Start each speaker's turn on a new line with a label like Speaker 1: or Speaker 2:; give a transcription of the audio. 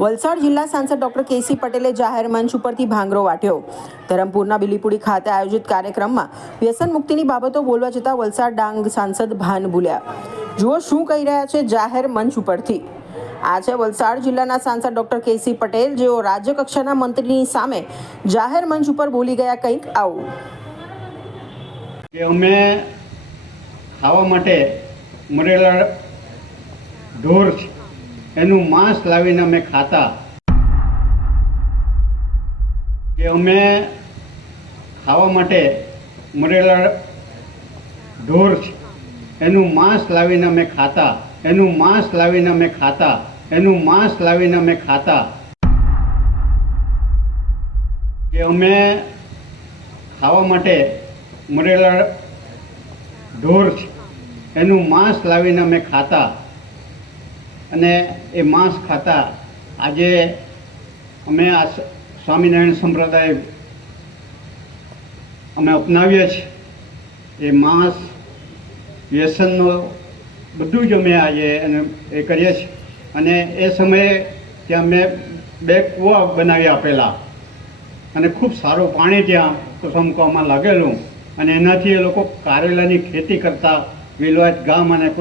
Speaker 1: વલસાડ જિલ્લા સાંસદ ડોક્ટર કેસી પટેલે જાહેર મંચ ઉપરથી ભાંગરો વાટ્યો. ધરમપુરના બિલીપુડી ખાતે આયોજિત કાર્યક્રમમાં વ્યસન મુક્તિની બાબતો બોલવા જતાં વલસાડ ડાંગ સાંસદ ભાન ભૂલ્યા. જુઓ શું કહી રહ્યા છે જાહેર મંચ ઉપરથી. આ છે વલસાડ જિલ્લાના સાંસદ ડોક્ટર કેસી પટેલ, જેઓ રાજ્ય કક્ષાના મંત્રીની સામે જાહેર મંચ ઉપર બોલી ગયા કંઈક આવું.
Speaker 2: કે અમે ખાવા માટે મરેલા ઢોર એનું માંસ લાવીને અમે ખાતા. કે અમે ખાવા માટે મરેલા ઢોર છે. એનું માંસ લાવીને અમે ખાતા. એનું માંસ લાવીને અમે ખાતા. એનું માંસ લાવીને અમે ખાતા. કે અમે ખાવા માટે મરેલા ઢોર છે. એનું માંસ લાવીને અમે ખાતા. અને એ માંસ ખાતા આજે અમે આ સ્વામિનારાયણ સંપ્રદાય અમે અપનાવીએ છીએ. એ માંસ વ્યસનનો બધું જ અમે આજે એને એ કરીએ છીએ. અને એ સમયે ત્યાં મેં બે કૂવા બનાવી આપેલા. અને ખૂબ સારું પાણી ત્યાં કુસમકોમાં લાગેલું. અને એનાથી એ લોકો કારેલાની ખેતી કરતા વિલવાજ ગામ અને